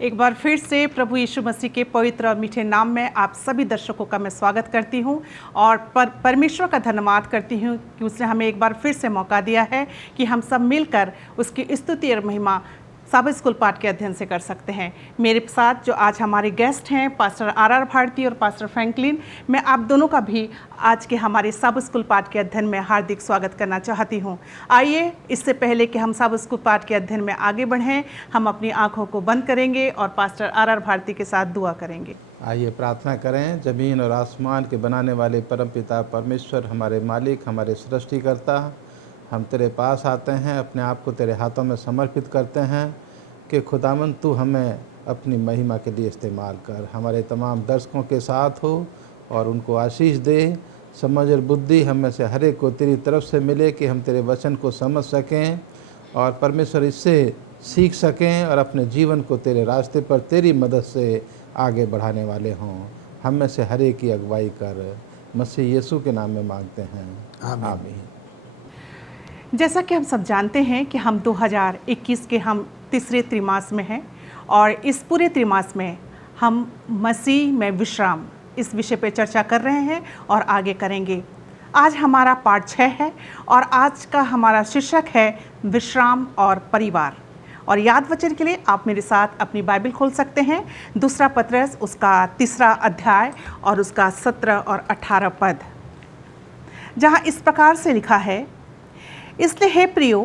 एक बार फिर से प्रभु यीशु मसीह के पवित्र और मीठे नाम में आप सभी दर्शकों का मैं स्वागत करती हूं और परमेश्वर का धन्यवाद करती हूं कि उसने हमें एक बार फिर से मौका दिया है कि हम सब मिलकर उसकी स्तुति और महिमा सब स्कूल पाठ के अध्ययन से कर सकते हैं। मेरे साथ जो आज हमारे गेस्ट हैं पास्टर आर भारती और पास्टर फ्रैंकलिन, मैं आप दोनों का भी आज के हमारे सब स्कूल पाठ के अध्ययन में हार्दिक स्वागत करना चाहती हूं। आइए, इससे पहले कि हम सब स्कूल पाठ के अध्ययन में आगे बढ़ें, हम अपनी आंखों को बंद करेंगे और पास्टर आर भारती के साथ दुआ करेंगे। आइए प्रार्थना करें। ज़मीन और आसमान के बनाने वाले परमपिता परमेश्वर, हमारे मालिक, हमारे सृष्टिकर्ता, हम तेरे पास आते हैं, अपने आप को तेरे हाथों में समर्पित करते हैं कि खुदावंद तू हमें अपनी महिमा के लिए इस्तेमाल कर, हमारे तमाम दर्शकों के साथ हो और उनको आशीष दे। समझ और बुद्धि हम में से हर एक को तेरी तरफ से मिले कि हम तेरे वचन को समझ सकें और परमेश्वर इससे सीख सकें और अपने जीवन को तेरे रास्ते पर तेरी मदद से आगे बढ़ाने वाले हों। हम में से हर एक की अगुवाई कर, मसीह यीशु के नाम में मांगते हैं, आमीन। जैसा कि हम सब जानते हैं कि हम 2021 के हम तीसरे त्रिमास में हैं और इस पूरे त्रिमास में हम मसीह में विश्राम इस विषय पर चर्चा कर रहे हैं और आगे करेंगे। आज हमारा पाठ 6 है और आज का हमारा शीर्षक है विश्राम और परिवार। और याद वचन के लिए आप मेरे साथ अपनी बाइबल खोल सकते हैं, दूसरा पतरस उसका 3 अध्याय और उसका 17 और 18 पद, जहाँ इस प्रकार से लिखा है, इसलिए हे प्रियो,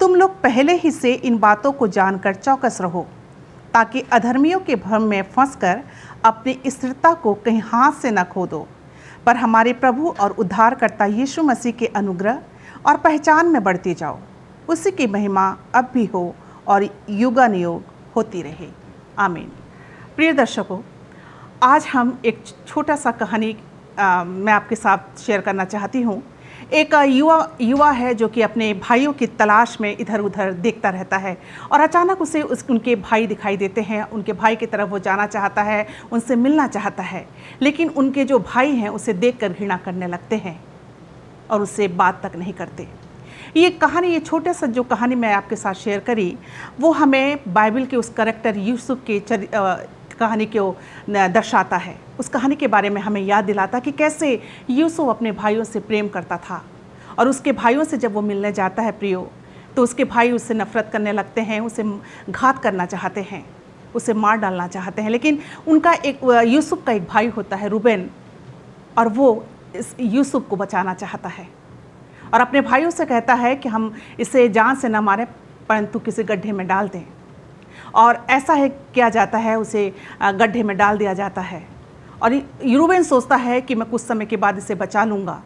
तुम लोग पहले ही से इन बातों को जानकर चौकस रहो, ताकि अधर्मियों के भ्रम में फंसकर अपनी स्थिरता को कहीं हाथ से न खो दो, पर हमारे प्रभु और उद्धारकर्ता यीशु मसीह के अनुग्रह और पहचान में बढ़ते जाओ। उसी की महिमा अब भी हो और युगानुयोग होती रहे, आमीन। प्रिय दर्शकों, आज हम एक छोटा सा कहानी मैं आपके साथ शेयर करना चाहती हूँ। एक युवा है जो कि अपने भाइयों की तलाश में इधर उधर देखता रहता है और अचानक उसे उनके भाई दिखाई देते हैं। उनके भाई की तरफ वो जाना चाहता है, उनसे मिलना चाहता है, लेकिन उनके जो भाई हैं उसे देखकर घृणा करने लगते हैं और उससे बात तक नहीं करते। ये कहानी, ये छोटे सा जो कहानी मैं आपके साथ शेयर करी, वो हमें बाइबल के उस करैक्टर यूसुफ के कहानी को दर्शाता है। उस कहानी के बारे में हमें याद दिलाता कि कैसे यूसुफ अपने भाइयों से प्रेम करता था और उसके भाइयों से जब वो मिलने जाता है प्रियो, तो उसके भाई उससे नफरत करने लगते हैं, उसे घात करना चाहते हैं, उसे मार डालना चाहते हैं। लेकिन उनका यूसुफ का एक भाई होता है रूबेन, और वो इस यूसुफ को बचाना चाहता है और अपने भाइयों से कहता है कि हम इसे जान से न मारें, परंतु किसी गड्ढे में डाल दें। और ऐसा है किया जाता है, उसे गड्ढे में डाल दिया जाता है और रूबेन सोचता है कि मैं कुछ समय के बाद इसे बचा लूँगा।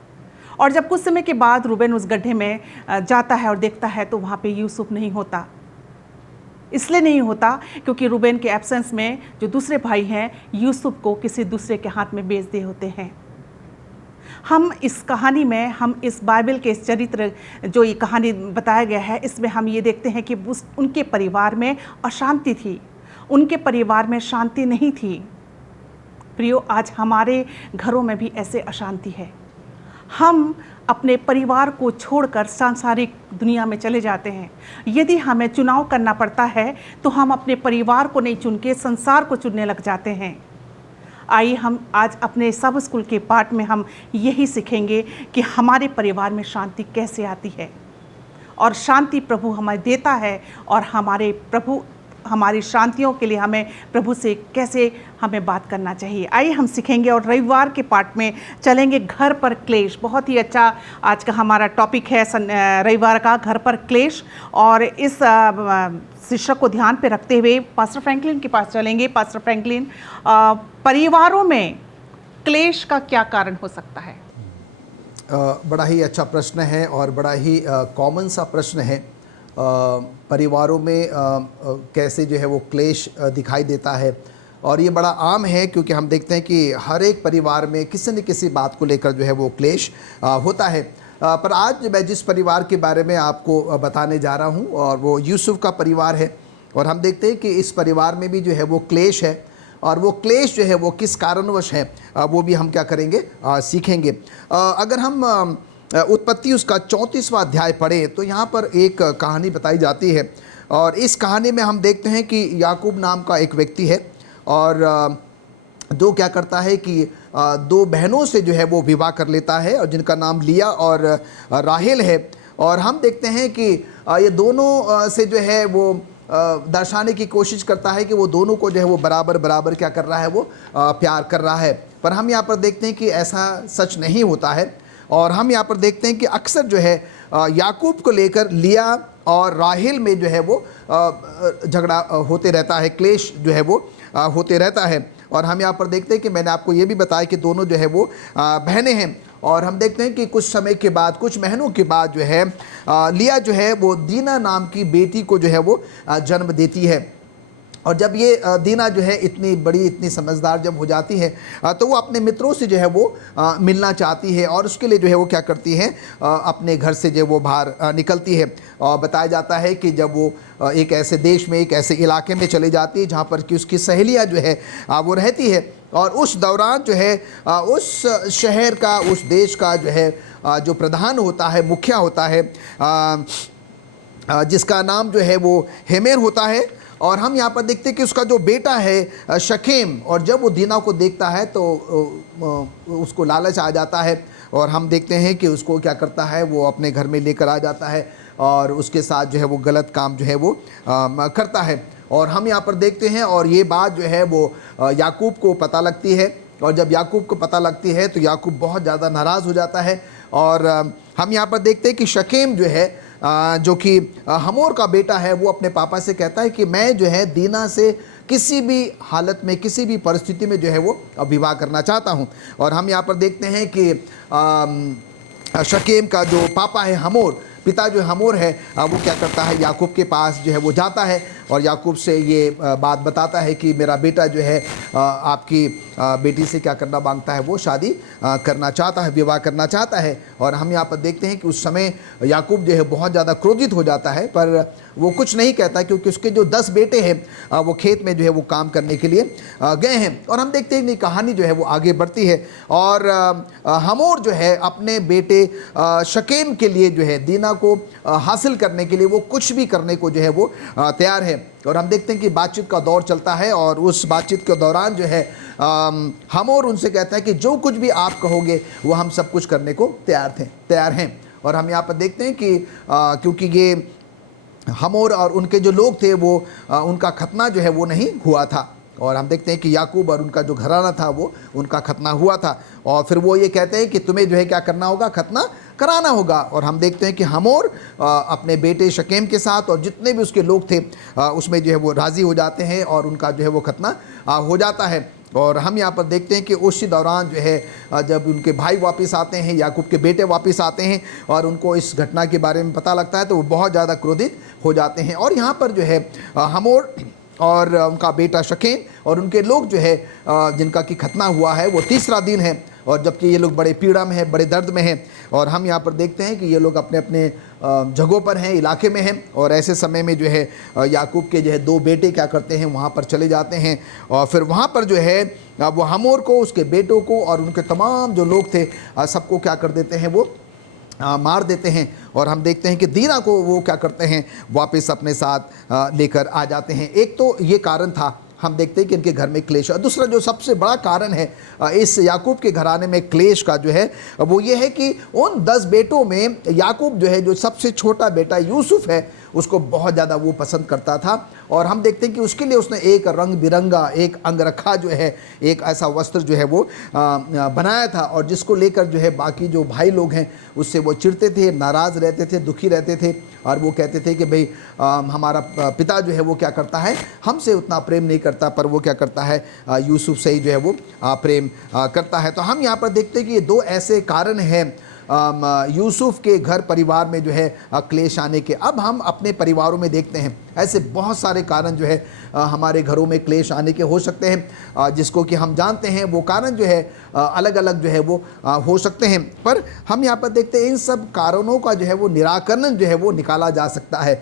और जब कुछ समय के बाद रूबेन उस गड्ढे में जाता है और देखता है तो वहाँ पे यूसुफ नहीं होता। इसलिए नहीं होता क्योंकि रूबेन के एब्सेंस में जो दूसरे भाई हैं यूसुफ को किसी दूसरे के हाथ में बेच दिए होते हैं। हम इस कहानी में, हम इस बाइबल के इस चरित्र जो ये कहानी बताया गया है, इसमें हम ये देखते हैं कि उनके परिवार में अशांति थी, उनके परिवार में शांति नहीं थी। प्रियो, आज हमारे घरों में भी ऐसे अशांति है। हम अपने परिवार को छोड़कर सांसारिक दुनिया में चले जाते हैं। यदि हमें चुनाव करना पड़ता है तो हम अपने परिवार को नहीं चुन के संसार को चुनने लग जाते हैं। आइए हम आज अपने सब स्कूल के पाठ में हम यही सीखेंगे कि हमारे परिवार में शांति कैसे आती है और शांति प्रभु हमें देता है और हमारे प्रभु हमारी शांतियों के लिए हमें प्रभु से कैसे हमें बात करना चाहिए। आइए हम सीखेंगे और रविवार के पाठ में चलेंगे, घर पर क्लेश। बहुत ही अच्छा आज का हमारा टॉपिक है रविवार का, घर पर क्लेश। और इस शीर्षक को ध्यान पे रखते हुए पास्टर फ्रैंकलिन के पास चलेंगे। पास्टर फ्रैंकलिन, परिवारों में क्लेश का क्या कारण हो सकता है? बड़ा ही अच्छा प्रश्न है और बड़ा ही कॉमन सा प्रश्न है। परिवारों में कैसे जो है वो क्लेश दिखाई देता है और ये बड़ा आम है, क्योंकि हम देखते हैं कि हर एक परिवार में किसी न किसी बात को लेकर जो है वो क्लेश होता है। पर आज मैं जिस परिवार के बारे में आपको बताने जा रहा हूँ और वो यूसुफ का परिवार है और हम देखते हैं कि इस परिवार में भी जो है वो क्लेश है और वो क्लेश जो है वो किस कारणवश है वो भी हम क्या करेंगे, सीखेंगे। अगर हम उत्पत्ति उसका 34वां अध्याय पढ़ें तो यहाँ पर एक कहानी बताई जाती है और इस कहानी में हम देखते हैं कि याकूब नाम का एक व्यक्ति है और जो क्या करता है कि दो बहनों से जो है वो विवाह कर लेता है और जिनका नाम लिया और राहेल है। और हम देखते हैं कि ये दोनों से जो है वो दर्शाने की कोशिश करता है कि वो दोनों को जो है वो बराबर बराबर क्या कर रहा है, वो प्यार कर रहा है। पर हम यहाँ पर देखते हैं कि ऐसा सच नहीं होता है। और हम यहाँ पर देखते हैं कि अक्सर जो है याकूब को लेकर लिया और राहेल में जो है वो झगड़ा होते रहता है, क्लेश जो है वो होते रहता है। और हम यहाँ पर देखते हैं कि मैंने आपको ये भी बताया कि दोनों जो है वो बहनें हैं। और हम देखते हैं कि कुछ समय के बाद, कुछ महीनों के बाद जो है लिया जो है वो दीना नाम की बेटी को जो है वो जन्म देती है। और जब ये दीना जो है इतनी बड़ी, इतनी समझदार जब हो जाती है तो वो अपने मित्रों से जो है वो मिलना चाहती है और उसके लिए जो है वो क्या करती है, अपने घर से जो वो बाहर निकलती है। और बताया जाता है कि जब वो एक ऐसे देश में, एक ऐसे इलाके में चली जाती है जहाँ पर कि उसकी सहेलियाँ जो है वो रहती है। और उस दौरान जो है उस शहर का, उस देश का जो है जो प्रधान होता है, मुखिया होता है, जिसका नाम जो है वो हेमेर होता है। और हम यहाँ पर देखते हैं कि उसका जो बेटा है शकेम, और जब वो दीना को देखता है तो उसको लालच आ जाता है और हम देखते हैं कि उसको क्या करता है, वो अपने घर में लेकर आ जाता है और उसके साथ जो है वो गलत काम जो है वो करता है। और हम यहाँ पर देखते हैं और ये बात जो है वो याकूब को पता लगती है। और जब याकूब को पता लगती है तो याकूब बहुत ज़्यादा नाराज़ हो जाता है। और हम यहाँ पर देखते हैं कि शकेम जो है जो कि हमोर का बेटा है, वो अपने पापा से कहता है कि मैं जो है दीना से किसी भी हालत में, किसी भी परिस्थिति में जो है वो विवाह करना चाहता हूँ। और हम यहाँ पर देखते हैं कि शकेम का जो पापा है हमोर, पिता जो हमोर है, वो क्या करता है, याकूब के पास जो है वो जाता है और याकूब से ये बात बताता है कि मेरा बेटा जो है आपकी बेटी से क्या करना मांगता है, वो शादी करना चाहता है, विवाह करना चाहता है। और हम यहाँ पर देखते हैं कि उस समय याकूब जो है बहुत ज़्यादा क्रोधित हो जाता है, पर वो कुछ नहीं कहता क्योंकि उसके जो 10 बेटे हैं वो खेत में जो है वो काम करने के लिए गए हैं। और हम देखते हैं कि कहानी जो है वो आगे बढ़ती है और हमोर जो है अपने बेटे शकेम के लिए जो है दीना को हासिल करने के लिए वो कुछ भी करने को जो है वो तैयार है। और हम देखते हैं कि बातचीत का दौर चलता है और उस बातचीत के दौरान जो है हमोर उनसे कहता है कि जो कुछ भी आप कहोगे वो हम सब कुछ करने को तैयार हैं। और हम यहाँ पर देखते हैं कि क्योंकि ये हमोर और उनके जो लोग थे वो उनका खतना जो है वो नहीं हुआ था। और हम देखते हैं कि याकूब और उनका जो घराना था वो उनका खतना हुआ था। और फिर वो ये कहते हैं कि तुम्हें जो है क्या करना होगा, खतना कराना होगा। और हम देखते हैं कि हमोर अपने बेटे शकेम के साथ और जितने भी उसके लोग थे उसमें जो है वो राज़ी हो जाते हैं और उनका जो है वो खतना हो जाता है। और हम यहाँ पर देखते हैं कि उसी दौरान जो है जब उनके भाई वापस आते हैं, याकूब के बेटे वापस आते हैं और उनको इस घटना के बारे में पता लगता है तो वो बहुत ज़्यादा क्रोधित हो जाते हैं। और यहाँ पर जो है हमोर और उनका बेटा शकेम और उनके लोग जो है जिनका कि खतना हुआ है वो तीसरा दिन है। और जबकि ये लोग बड़े पीड़ा में हैं, बड़े दर्द में हैं। और हम यहाँ पर देखते हैं कि ये लोग अपने अपने जगहों पर हैं, इलाके में हैं। और ऐसे समय में जो है याकूब के जो है 2 बेटे क्या करते हैं, वहाँ पर चले जाते हैं और फिर वहाँ पर जो है वो हमोर को, उसके बेटों को और उनके तमाम जो लोग थे सबको क्या कर देते हैं, वो मार देते हैं। और हम देखते हैं कि दीना को वो क्या करते हैं, वापस अपने साथ लेकर आ जाते हैं। एक तो ये कारण था, हम देखते हैं कि इनके घर में क्लेश। और दूसरा जो सबसे बड़ा कारण है इस याकूब के घराने में क्लेश का जो है वो ये है कि उन 10 बेटों में याकूब जो है, जो सबसे छोटा बेटा यूसुफ है, उसको बहुत ज़्यादा वो पसंद करता था। और हम देखते हैं कि उसके लिए उसने एक रंग बिरंगा, एक अंगरखा जो है, एक ऐसा वस्त्र जो है वो बनाया था और जिसको लेकर जो है बाकी जो भाई लोग हैं उससे वो चिढ़ते थे, नाराज़ रहते थे, दुखी रहते थे। और वो कहते थे कि भाई हमारा पिता जो है वो क्या करता है, हमसे उतना प्रेम नहीं करता, पर वो क्या करता है, यूसुफ से ही जो है वो प्रेम करता है। तो हम यहाँ पर देखते हैं कि ये 2 ऐसे कारण हैं यूसुफ के घर परिवार में जो है क्लेश आने के। अब हम अपने परिवारों में देखते हैं ऐसे बहुत सारे कारण जो है हमारे घरों में क्लेश आने के हो सकते हैं, जिसको कि हम जानते हैं। वो कारण जो है अलग अलग जो है वो हो सकते हैं, पर हम यहाँ पर देखते हैं इन सब कारणों का जो है वो निराकरण जो है वो निकाला जा सकता है।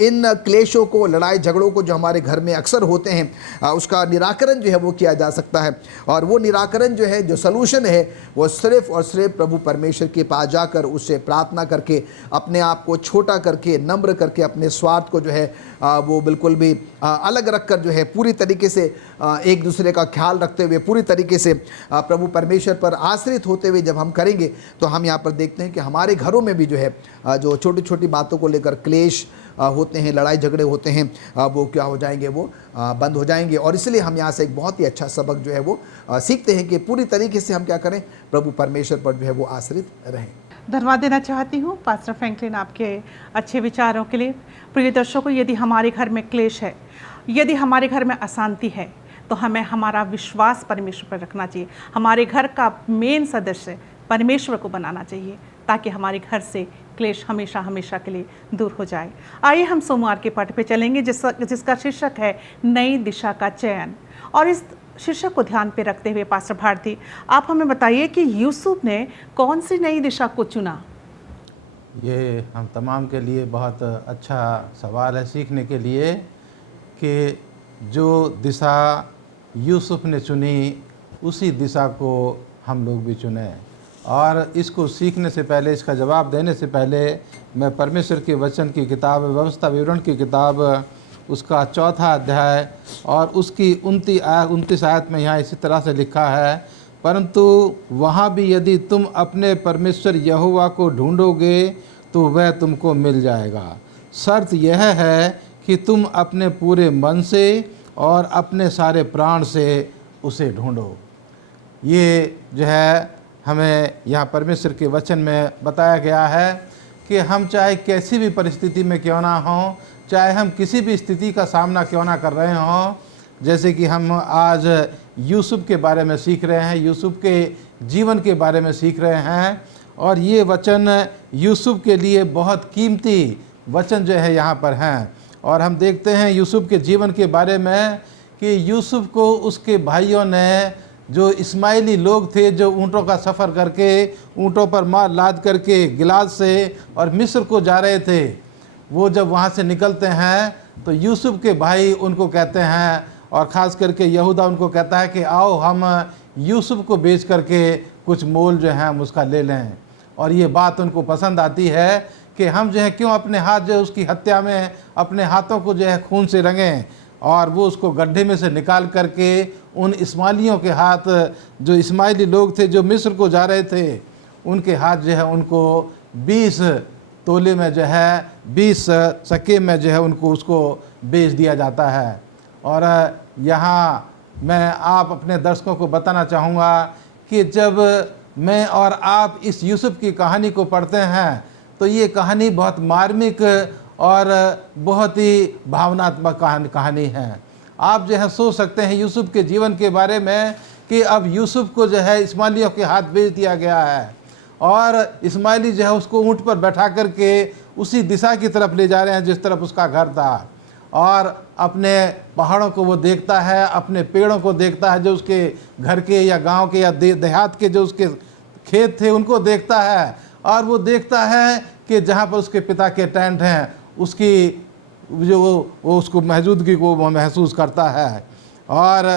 इन क्लेशों को, लड़ाई झगड़ों को जो हमारे घर में अक्सर होते हैं उसका निराकरण जो है वो किया जा सकता है। और वो निराकरण जो है, जो सलूशन है, वो सिर्फ और सिर्फ प्रभु परमेश्वर के पास जाकर उससे प्रार्थना करके, अपने आप को छोटा करके, नम्र करके, अपने स्वार्थ को जो है वो बिल्कुल भी अलग रखकर जो है पूरी तरीके से एक दूसरे का ख्याल रखते हुए पूरी तरीके से प्रभु परमेश्वर पर आश्रित होते हुए जब हम करेंगे तो हम यहाँ पर देखते हैं कि हमारे घरों में भी जो है जो छोटी छोटी बातों को लेकर क्लेश होते हैं, लड़ाई झगड़े होते हैं, वो क्या हो जाएंगे, वो बंद हो जाएंगे। और इसलिए हम यहाँ से एक बहुत ही अच्छा सबक जो है वो सीखते हैं कि पूरी तरीके से हम क्या करें, प्रभु परमेश्वर पर जो है वो आश्रित रहें। धन्यवाद देना चाहती हूँ पास्टर फ्रैंकलिन आपके अच्छे विचारों के लिए। प्रिय दर्शकों, यदि हमारे घर में क्लेश है, यदि हमारे घर में अशांति है, तो हमें हमारा विश्वास परमेश्वर पर रखना चाहिए। हमारे घर का मेन सदस्य परमेश्वर को बनाना चाहिए ताकि हमारे घर से क्लेश हमेशा हमेशा के लिए दूर हो जाए। आइए हम सोमवार के पाठ पे चलेंगे जिसका शीर्षक है नई दिशा का चयन। और इस शीर्षक को ध्यान पे रखते हुए पास्टर भारती, आप हमें बताइए कि यूसुफ ने कौन सी नई दिशा को चुना? ये हम तमाम के लिए बहुत अच्छा सवाल है सीखने के लिए कि जो दिशा यूसुफ ने चुनी उसी दिशा को हम लोग भी चुने। और इसको सीखने से पहले, इसका जवाब देने से पहले, मैं परमेश्वर के वचन की किताब व्यवस्था विवरण की किताब उसका 4था अध्याय और उसकी 29 आयत में यहाँ इसी तरह से लिखा है, परंतु वहाँ भी यदि तुम अपने परमेश्वर यहोवा को ढूंढोगे तो वह तुमको मिल जाएगा। शर्त यह है कि तुम अपने पूरे मन से और अपने सारे प्राण से उसे ढूंढो। ये जो है हमें यहाँ परमेश्वर के वचन में बताया गया है कि हम चाहे कैसी भी परिस्थिति में क्यों ना हों, चाहे हम किसी भी स्थिति का सामना क्यों ना कर रहे हों, जैसे कि हम आज यूसुफ के बारे में सीख रहे हैं, यूसुफ के जीवन के बारे में सीख रहे हैं। और ये वचन यूसुफ के लिए बहुत कीमती वचन जो है यहाँ पर हैं। और हम देखते हैं यूसुफ के जीवन के बारे में कि यूसुफ को उसके भाइयों ने, जो इस्माइली लोग थे, जो ऊँटों का सफ़र करके ऊँटों पर माल लाद करके गिलाद से और मिस्र को जा रहे थे, वो जब वहाँ से निकलते हैं तो यूसुफ के भाई उनको कहते हैं, और ख़ास करके यहूदा उनको कहता है कि आओ हम यूसुफ को बेच करके कुछ मोल जो है हम उसका ले लें। और ये बात उनको पसंद आती है कि हम जो है क्यों अपने हाथ जो है उसकी हत्या में अपने हाथों को जो है खून से रंगें। और वो उसको गड्ढे में से निकाल करके उन इस्माइलियों के हाथ, जो इस्माइली लोग थे जो मिस्र को जा रहे थे, उनके हाथ जो है उनको 20 तोले में जो है 20 सके में जो है उनको उसको बेच दिया जाता है। और यहाँ मैं आप अपने दर्शकों को बताना चाहूँगा कि जब मैं और आप इस यूसुफ की कहानी को पढ़ते हैं तो ये कहानी बहुत मार्मिक और बहुत ही भावनात्मक कहानी है। आप जो है सोच सकते हैं यूसुफ के जीवन के बारे में कि अब यूसुफ को जो है इस्माइलियों के हाथ बेच दिया गया है और इस्माइली जो है उसको ऊँट पर बैठा करके उसी दिशा की तरफ ले जा रहे हैं जिस तरफ उसका घर था। और अपने पहाड़ों को वो देखता है, अपने पेड़ों को देखता है, जो उसके घर के या गांव के या देहात के जो उसके खेत थे उनको देखता है। और वो देखता है कि जहाँ पर उसके पिता के टेंट हैं उसकी जो वो उसको मौजूदगी को वो महसूस करता है। और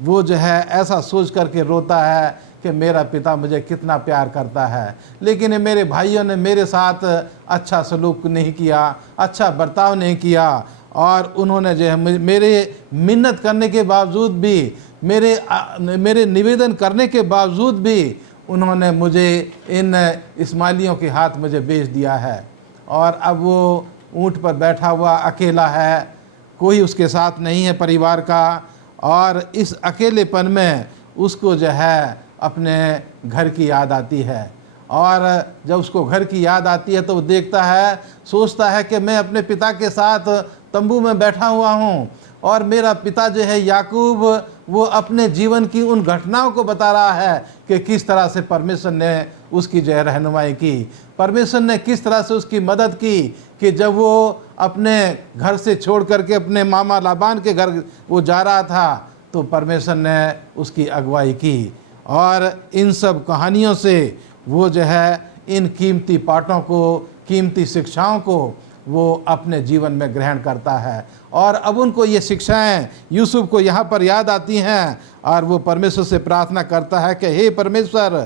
वो जो है ऐसा सोच करके रोता है कि मेरा पिता मुझे कितना प्यार करता है, लेकिन मेरे भाइयों ने मेरे साथ अच्छा सलूक नहीं किया, अच्छा बर्ताव नहीं किया। और उन्होंने जो है मेरे मिन्नत करने के बावजूद भी, मेरे निवेदन करने के बावजूद भी उन्होंने मुझे इन इस्माइलियों के हाथ मुझे बेच दिया है। और अब वो ऊँट पर बैठा हुआ अकेला है, कोई उसके साथ नहीं है परिवार का। और इस अकेलेपन में उसको जो है अपने घर की याद आती है। और जब उसको घर की याद आती है तो वो देखता है, सोचता है कि मैं अपने पिता के साथ तंबू में बैठा हुआ हूँ और मेरा पिता जो है याकूब, वो अपने जीवन की उन घटनाओं को बता रहा है कि किस तरह से परमेश्वर ने उसकी जो है रहनुमाई की, परमेश्वर ने किस तरह से उसकी मदद की कि जब वो अपने घर से छोड़ करके अपने मामा लाबान के घर वो जा रहा था तो परमेश्वर ने उसकी अगुवाई की। और इन सब कहानियों से वो जो है इन कीमती पाठों को, कीमती शिक्षाओं को वो अपने जीवन में ग्रहण करता है। और अब उनको ये शिक्षाएं यूसुफ को यहाँ पर याद आती हैं और वो परमेश्वर से प्रार्थना करता है कि हे परमेश्वर,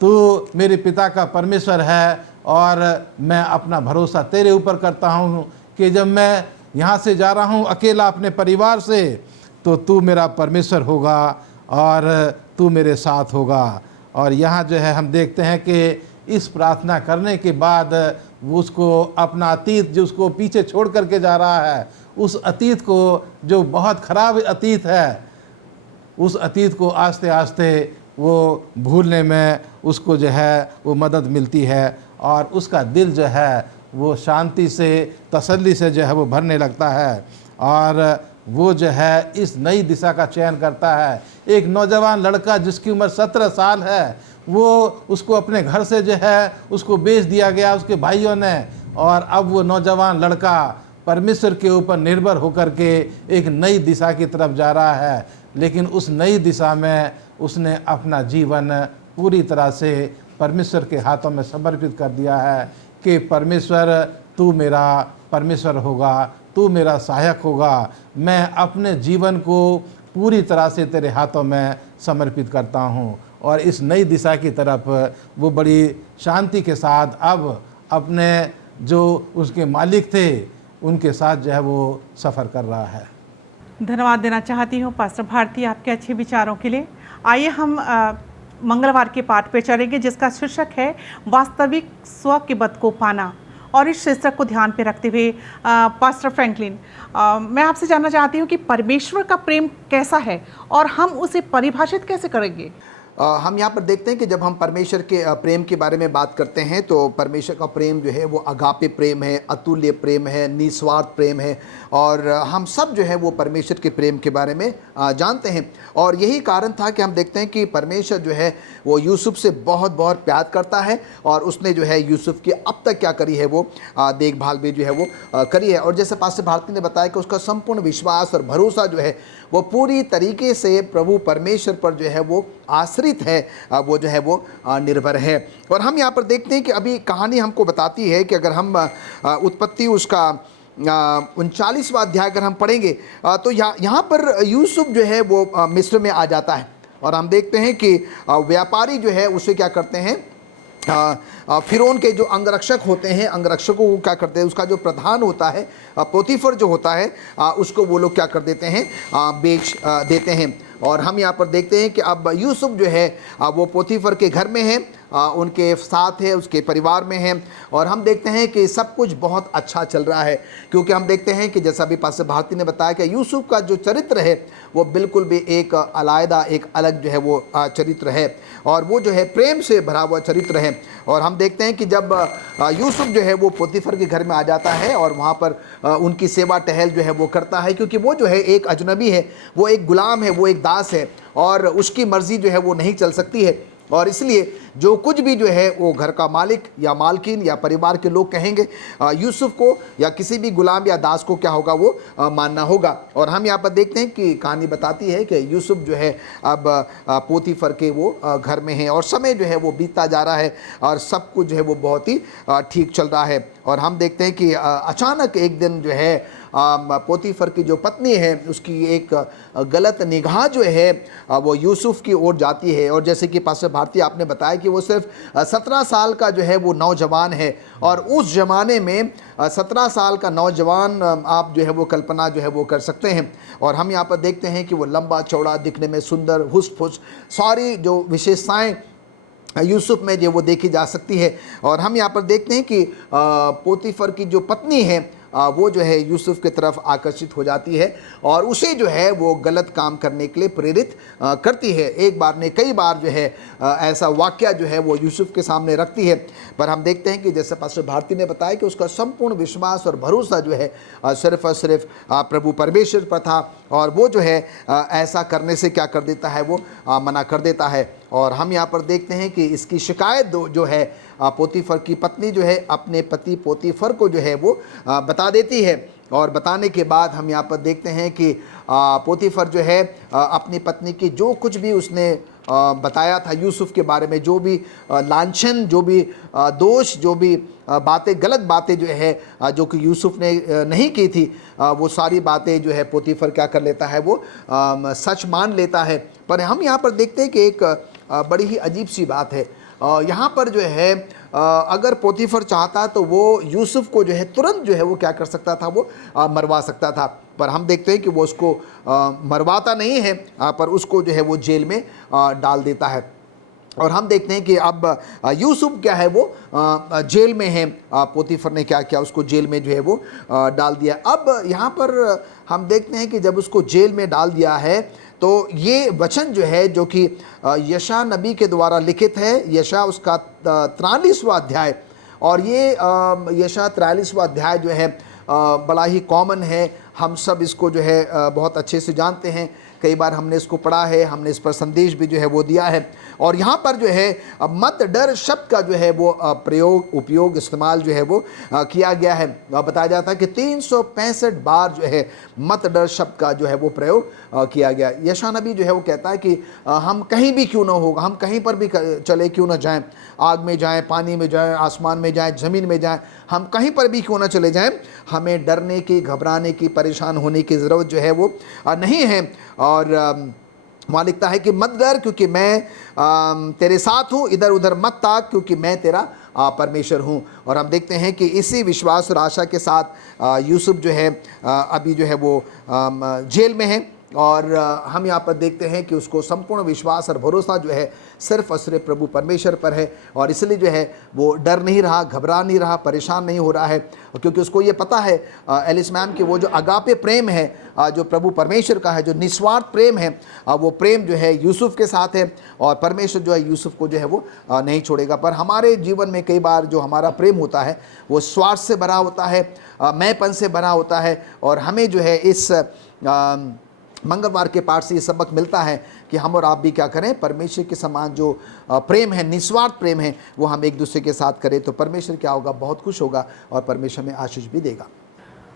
तू मेरे पिता का परमेश्वर है और मैं अपना भरोसा तेरे ऊपर करता हूँ कि जब मैं यहाँ से जा रहा हूँ अकेला अपने परिवार से, तो तू मेरा परमेश्वर होगा और तू मेरे साथ होगा। और यहाँ जो है हम देखते हैं कि इस प्रार्थना करने के बाद वो उसको अपना अतीत जो उसको पीछे छोड़ करके जा रहा है, उस अतीत को जो बहुत ख़राब अतीत है, उस अतीत को आस्ते आस्ते वो भूलने में उसको जो है वो मदद मिलती है और उसका दिल जो है वो शांति से, तसल्ली से जो है वो भरने लगता है और वो जो है इस नई दिशा का चयन करता है। एक नौजवान लड़का जिसकी उम्र 17 साल है, वो उसको अपने घर से जो है उसको बेच दिया गया उसके भाइयों ने, और अब वो नौजवान लड़का परमेश्वर के ऊपर निर्भर होकर के एक नई दिशा की तरफ जा रहा है। लेकिन उस नई दिशा में उसने अपना जीवन पूरी तरह से परमेश्वर के हाथों में समर्पित कर दिया है कि परमेश्वर तू मेरा परमेश्वर होगा, तू मेरा सहायक होगा, मैं अपने जीवन को पूरी तरह से तेरे हाथों में समर्पित करता हूँ। और इस नई दिशा की तरफ वो बड़ी शांति के साथ अब अपने जो उसके मालिक थे उनके साथ जो है वो सफ़र कर रहा है। धन्यवाद देना चाहती हूँ पास्टर भारती आपके अच्छे विचारों के लिए। आइए हम मंगलवार के पाठ पे चलेंगे जिसका शीर्षक है वास्तविक स्व के बद को पाना। और इस शीर्षक को ध्यान पे रखते हुए पास्टर फ्रैंकलिन, मैं आपसे जानना चाहती हूँ कि परमेश्वर का प्रेम कैसा है और हम उसे परिभाषित कैसे करेंगे। हम यहाँ पर देखते हैं कि जब हम परमेश्वर के प्रेम के बारे में बात करते हैं तो परमेश्वर का प्रेम जो है वो अगापे प्रेम है, अतुल्य प्रेम है, निस्वार्थ प्रेम है, और हम सब जो है वो परमेश्वर के प्रेम के बारे में जानते हैं। और यही कारण था कि हम देखते हैं कि परमेश्वर जो है वो यूसुफ से बहुत बहुत प्यार करता है और उसने जो है यूसुफ की अब तक क्या करी है वो देखभाल भी जो है वो करी है। और जैसे पास्टर भारती ने बताया कि उसका संपूर्ण विश्वास और भरोसा जो है वो पूरी तरीके से प्रभु परमेश्वर पर जो है वो आश्रित है, वो जो है वो निर्भर है। और हम यहाँ पर देखते हैं कि अभी कहानी हमको बताती है कि अगर हम उत्पत्ति उसका 39वां अध्याय अगर हम पढ़ेंगे तो यहाँ पर यूसुफ जो है वो मिस्र में आ जाता है। और हम देखते हैं कि व्यापारी जो है उसे क्या करते हैं, फिरौन के जो अंगरक्षक होते हैं, अंगरक्षकों को क्या करते हैं, उसका जो प्रधान होता है पोतीफर जो होता है उसको वो लोग क्या कर देते हैं, बेच देते हैं। और हम यहाँ पर देखते हैं कि अब यूसुफ जो है वो पोतीफर के घर में है, उनके साथ है, उसके परिवार में है। और हम देखते हैं कि सब कुछ बहुत अच्छा चल रहा है, क्योंकि हम देखते हैं कि जैसा भी पास्टर भारती ने बताया कि यूसुफ का जो चरित्र है वो बिल्कुल भी एक अलग एक अलग जो है वो चरित्र है, और वो जो है प्रेम से भरा हुआ चरित्र है। और हम देखते हैं कि जब यूसुफ जो है वो पोतीफर के घर में आ जाता है और वहाँ पर उनकी सेवा टहल जो है वो करता है, क्योंकि वो जो है एक अजनबी है, वो एक गुलाम है, वो एक दास है और उसकी मर्जी जो है वो नहीं चल सकती है। और इसलिए जो कुछ भी जो है वो घर का मालिक या मालकिन या परिवार के लोग कहेंगे यूसुफ को या किसी भी गुलाम या दास को क्या होगा वो मानना होगा। और हम यहाँ पर देखते हैं कि कहानी बताती है कि यूसुफ जो है अब पोतीफर के वो घर में है और समय जो है वो बीतता जा रहा है और सब कुछ जो है वो बहुत ही ठीक चल रहा है। और हम देखते हैं कि अचानक एक दिन जो है पोतीफर की जो पत्नी है उसकी एक गलत निगाह जो है वो यूसुफ की ओर जाती है। और जैसे कि पास्टर भारती आपने बताया कि वो सिर्फ 17 साल का जो है वो नौजवान है, और उस ज़माने में 17 साल का नौजवान आप जो है वो कल्पना जो है वो कर सकते हैं। और हम यहाँ पर देखते हैं कि वो लंबा चौड़ा, दिखने में सुंदर, हुस्स-फुस, सारी जो विशेषताएँ यूसुफ में जो वो देखी जा सकती है। और हम यहाँ पर देखते हैं कि पोतीफर की जो पत्नी है वो जो है यूसुफ की तरफ आकर्षित हो जाती है और उसे जो है वो गलत काम करने के लिए प्रेरित करती है। एक बार नहीं कई बार जो है ऐसा वाक़या जो है वो यूसुफ के सामने रखती है। पर हम देखते हैं कि जैसे पास्टर भारती ने बताया कि उसका संपूर्ण विश्वास और भरोसा जो है सिर्फ और सिर्फ प्रभु परमेश्वर पर था, और वो जो है ऐसा करने से क्या कर देता है, वो मना कर देता है। और हम यहाँ पर देखते हैं कि इसकी शिकायत जो है पोतीफर की पत्नी जो है अपने पति पोतीफर को जो है वो बता देती है। और बताने के बाद हम यहाँ पर देखते हैं कि पोतीफर जो है अपनी पत्नी की जो कुछ भी उसने बताया था यूसुफ के बारे में, जो भी लांछन, जो भी दोष, जो भी बातें, गलत बातें जो है जो कि यूसुफ ने नहीं की थी, वो सारी बातें जो है पोतीफर क्या कर लेता है, वो सच मान लेता है। पर हम यहाँ पर देखते हैं कि एक बड़ी ही अजीब सी बात है। यहाँ पर जो है अगर पोतीफर चाहता तो वो यूसुफ को जो है तुरंत जो है वो क्या कर सकता था, वो मरवा सकता था। पर हम देखते हैं कि वो उसको मरवाता नहीं है, पर उसको जो है वो जेल में डाल देता है। और हम देखते हैं कि अब यूसुफ क्या है वो जेल में है। पोतीफर ने क्या किया, उसको जेल में जो है वो डाल दिया। अब यहाँ पर हम देखते हैं कि जब उसको जेल में डाल दिया है तो ये वचन जो है जो कि यशा नबी के द्वारा लिखित है, यशा उसका 43वां अध्याय, और ये यशा 43वां अध्याय जो है बड़ा ही कॉमन है। हम सब इसको जो है बहुत अच्छे से जानते हैं, कई बार हमने इसको पढ़ा है, हमने इस पर संदेश भी जो है वो दिया है। और यहाँ पर जो है मत डर शब्द का जो है वो उपयोग इस्तेमाल जो है वो किया गया है। बताया जाता है कि 365 बार जो है मत डर शब्द का जो है वो प्रयोग किया गया। यशा नबी जो है वो कहता है कि हम कहीं भी क्यों ना होगा, हम कहीं पर भी चले क्यों ना जाएं, आग में जाएं, पानी में जाएं, आसमान में जाएं, ज़मीन में जाएं, हम कहीं पर भी क्यों ना चले जाएं, हमें डरने की, घबराने की, परेशान होने की ज़रूरत जो है वो नहीं है। और वहाँ लिखता है कि मत डर क्योंकि मैं तेरे साथ हूँ, इधर उधर मत ताक क्योंकि मैं तेरा परमेश्वर हूँ। और हम देखते हैं कि इसी विश्वास और आशा के साथ यूसुफ जो है अभी जो है वो जेल में है। और हम यहाँ पर देखते हैं कि उसको संपूर्ण विश्वास और भरोसा जो है सिर्फ और सिर्फ प्रभु परमेश्वर पर है, और इसलिए जो है वो डर नहीं रहा, घबरा नहीं रहा, परेशान नहीं हो रहा है, क्योंकि उसको ये पता है एलिस मैम कि वो जो अगापे प्रेम है जो प्रभु परमेश्वर का है, जो निस्वार्थ प्रेम है, वो प्रेम जो है यूसुफ के साथ है, और परमेश्वर जो है यूसुफ को जो है वो नहीं छोड़ेगा। पर हमारे जीवन में कई बार जो हमारा प्रेम होता है वो स्वार्थ से भरा होता है, मैंपन से भरा होता है, और हमें जो है इस मंगलवार के पाठ से ये सबक मिलता है कि हम और आप भी क्या करें, परमेश्वर के समान जो प्रेम है, निस्वार्थ प्रेम है, वो हम एक दूसरे के साथ करें तो परमेश्वर क्या होगा, बहुत खुश होगा और परमेश्वर में आशीष भी देगा।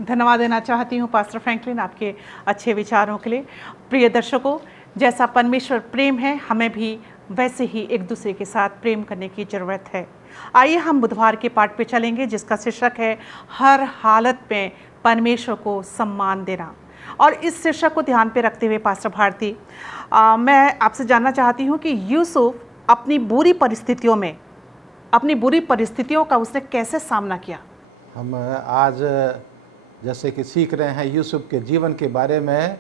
धन्यवाद देना चाहती हूँ पास्टर फ्रैंकलिन आपके अच्छे विचारों के लिए। प्रिय दर्शकों, जैसा परमेश्वर प्रेम है, हमें भी वैसे ही एक दूसरे के साथ प्रेम करने की ज़रूरत है। आइए हम बुधवार के पाठ पे चलेंगे जिसका शीर्षक है हर हालत में परमेश्वर को सम्मान देना। और इस शीर्षक को ध्यान पे रखते हुए पास्टर भारती, मैं आपसे जानना चाहती हूँ कि यूसुफ अपनी बुरी परिस्थितियों का उसने कैसे सामना किया। हम आज जैसे कि सीख रहे हैं यूसुफ के जीवन के बारे में,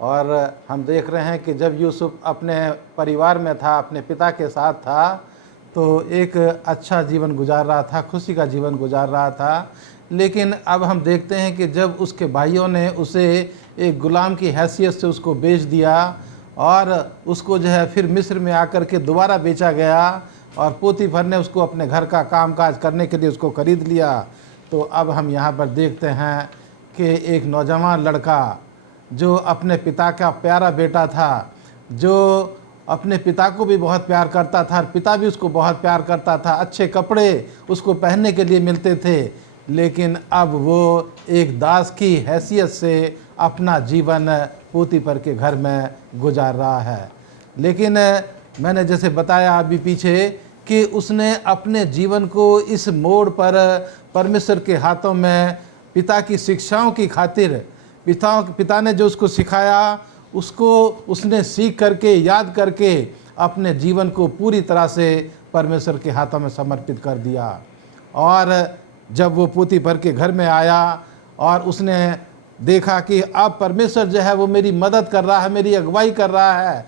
और हम देख रहे हैं कि जब यूसुफ अपने परिवार में था, अपने पिता के साथ था, तो एक अच्छा जीवन गुजार रहा था, खुशी का जीवन गुजार रहा था। लेकिन अब हम देखते हैं कि जब उसके भाइयों ने उसे एक गुलाम की हैसियत से उसको बेच दिया, और उसको जो है फिर मिस्र में आकर के दोबारा बेचा गया, और पोतीफर ने उसको अपने घर का कामकाज करने के लिए उसको खरीद लिया। तो अब हम यहाँ पर देखते हैं कि एक नौजवान लड़का जो अपने पिता का प्यारा बेटा था, जो अपने पिता को भी बहुत प्यार करता था, पिता भी उसको बहुत प्यार करता था, अच्छे कपड़े उसको पहनने के लिए मिलते थे, लेकिन अब वो एक दास की हैसियत से अपना जीवन पोतीफर के घर में गुजार रहा है। लेकिन मैंने जैसे बताया अभी पीछे कि उसने अपने जीवन को इस मोड़ पर परमेश्वर के हाथों में पिता की शिक्षाओं की खातिर, पिता ने जो उसको सिखाया उसको उसने सीख करके, याद करके अपने जीवन को पूरी तरह से परमेश्वर के हाथों में समर्पित कर दिया। और जब वो पोतीफर के घर में आया और उसने देखा कि अब परमेश्वर जो है वो मेरी मदद कर रहा है, मेरी अगुवाई कर रहा है,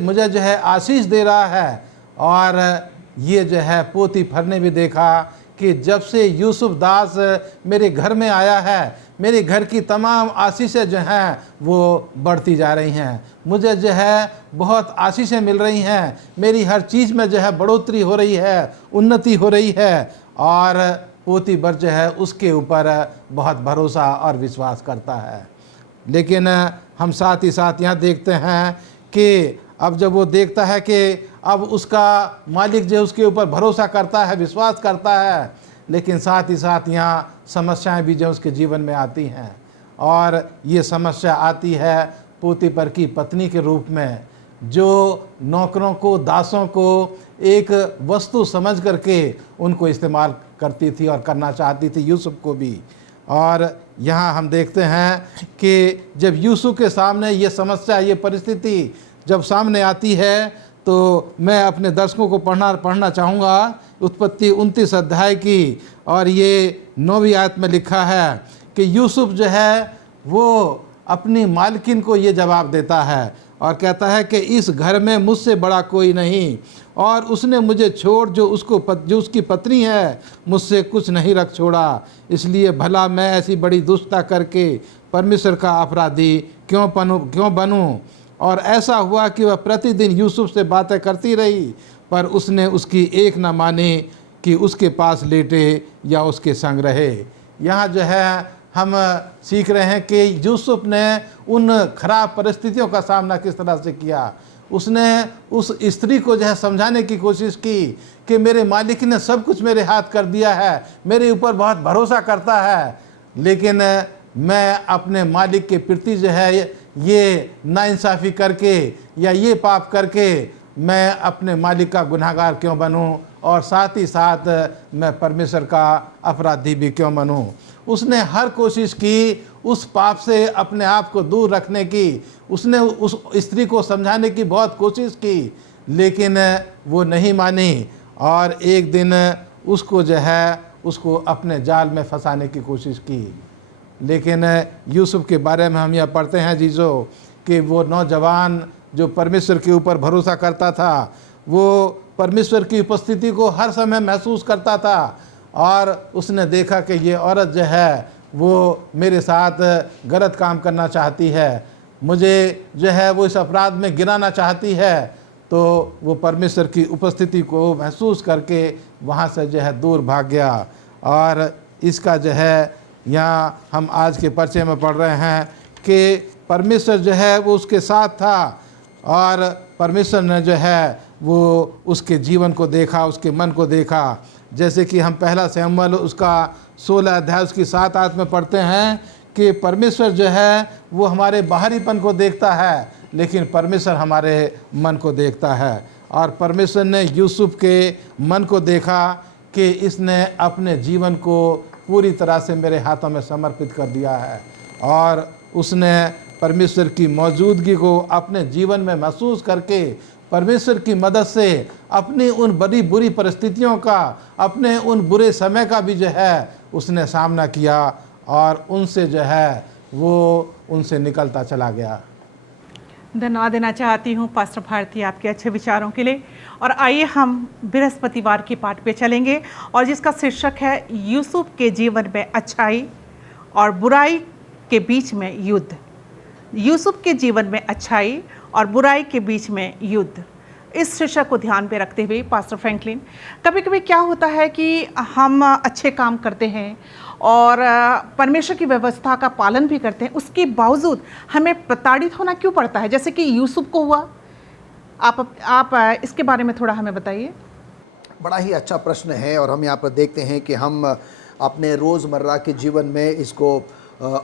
मुझे जो है आशीष दे रहा है, और ये जो है पोतीफर ने भी देखा कि जब से यूसुफ दास मेरे घर में आया है, मेरे घर की तमाम आशीषें जो हैं वो बढ़ती जा रही हैं, मुझे जो है बहुत आशीषें मिल रही हैं, मेरी हर चीज़ में जो है बढ़ोतरी हो रही है, उन्नति हो रही है। और पोतीफर जो है उसके ऊपर बहुत भरोसा और विश्वास करता है। लेकिन हम साथ ही साथ यहाँ देखते हैं कि अब जब वो देखता है कि अब उसका मालिक जो उसके ऊपर भरोसा करता है, विश्वास करता है, लेकिन साथ ही साथ यहाँ समस्याएं भी जो उसके जीवन में आती हैं। और ये समस्या आती है पोतीफर की पत्नी के रूप में, जो नौकरों को, दासों को एक वस्तु समझ करके उनको इस्तेमाल करती थी और करना चाहती थी, यूसुफ को भी। और यहाँ हम देखते हैं कि जब यूसुफ के सामने ये समस्या, ये परिस्थिति जब सामने आती है, तो मैं अपने दर्शकों को पढ़ना चाहूँगा उत्पत्ति 29 अध्याय की, और ये 9वीं आयत में लिखा है कि यूसुफ जो है वो अपनी मालकिन को ये जवाब देता है और कहता है कि इस घर में मुझसे बड़ा कोई नहीं, और उसने मुझे छोड़ जो उसकी पत्नी है मुझसे कुछ नहीं रख छोड़ा, इसलिए भला मैं ऐसी बड़ी दुष्टता करके परमेश्वर का अपराधी क्यों बनूं। और ऐसा हुआ कि वह प्रतिदिन यूसुफ से बातें करती रही, पर उसने उसकी एक न माने कि उसके पास लेटे या उसके संग रहे। यहाँ जो है हम सीख रहे हैं कि यूसुफ ने उन खराब परिस्थितियों का सामना किस तरह से किया। उसने उस स्त्री को जो है समझाने की कोशिश की कि मेरे मालिक ने सब कुछ मेरे हाथ कर दिया है, मेरे ऊपर बहुत भरोसा करता है, लेकिन मैं अपने मालिक के प्रति जो है ये नाइंसाफ़ी करके या ये पाप करके मैं अपने मालिक का गुनहगार क्यों बनूं, और साथ ही साथ मैं परमेश्वर का अपराधी भी क्यों बनूं। उसने हर कोशिश की उस पाप से अपने आप को दूर रखने की, उसने उस स्त्री को समझाने की बहुत कोशिश की, लेकिन वो नहीं मानी, और एक दिन उसको जो है उसको अपने जाल में फंसाने की कोशिश की। लेकिन यूसुफ के बारे में हम यह पढ़ते हैं जीजो कि वो नौजवान जो परमेश्वर के ऊपर भरोसा करता था, वो परमेश्वर की उपस्थिति को हर समय महसूस करता था, और उसने देखा कि ये औरत जो है वो मेरे साथ गलत काम करना चाहती है, मुझे जो है वो इस अपराध में गिराना चाहती है, तो वो परमेश्वर की उपस्थिति को महसूस करके वहाँ से जो है दूर भाग गया। और इसका जो है यहाँ हम आज के परिचय में पढ़ रहे हैं कि परमेश्वर जो है वो उसके साथ था, और परमेश्वर ने जो है वो उसके जीवन को देखा, उसके मन को देखा। जैसे कि हम पहला शमूएल उसका 16 अध्याय उसकी 7 आयत में पढ़ते हैं कि परमेश्वर जो है वो हमारे बाहरीपन को देखता है, लेकिन परमेश्वर हमारे मन को देखता है। और परमेश्वर ने यूसुफ के मन को देखा कि इसने अपने जीवन को पूरी तरह से मेरे हाथों में समर्पित कर दिया है, और उसने परमेश्वर की मौजूदगी को अपने जीवन में महसूस करके परमेश्वर की मदद से अपनी उन बड़ी बुरी परिस्थितियों का, अपने उन बुरे समय का भी जो है उसने सामना किया, और उनसे जो है वो उनसे निकलता चला गया। धन्यवाद देना चाहती हूँ पास्टर भारती आपके अच्छे विचारों के लिए। और आइए हम बृहस्पतिवार के पाठ पे चलेंगे, और जिसका शीर्षक है यूसुफ के जीवन में अच्छाई और बुराई के बीच में युद्ध। यूसुफ के जीवन में अच्छाई और बुराई के बीच में युद्ध, इस शीर्षक को ध्यान में रखते हुए पास्टर फ्रैंकलिन, कभी कभी क्या होता है कि हम अच्छे काम करते हैं और परमेश्वर की व्यवस्था का पालन भी करते हैं, उसके बावजूद हमें प्रताड़ित होना क्यों पड़ता है, जैसे कि यूसुफ को हुआ। आप इसके बारे में थोड़ा हमें बताइए। बड़ा ही अच्छा प्रश्न है, और हम यहाँ पर देखते हैं कि हम अपने रोज़मर्रा के जीवन में इसको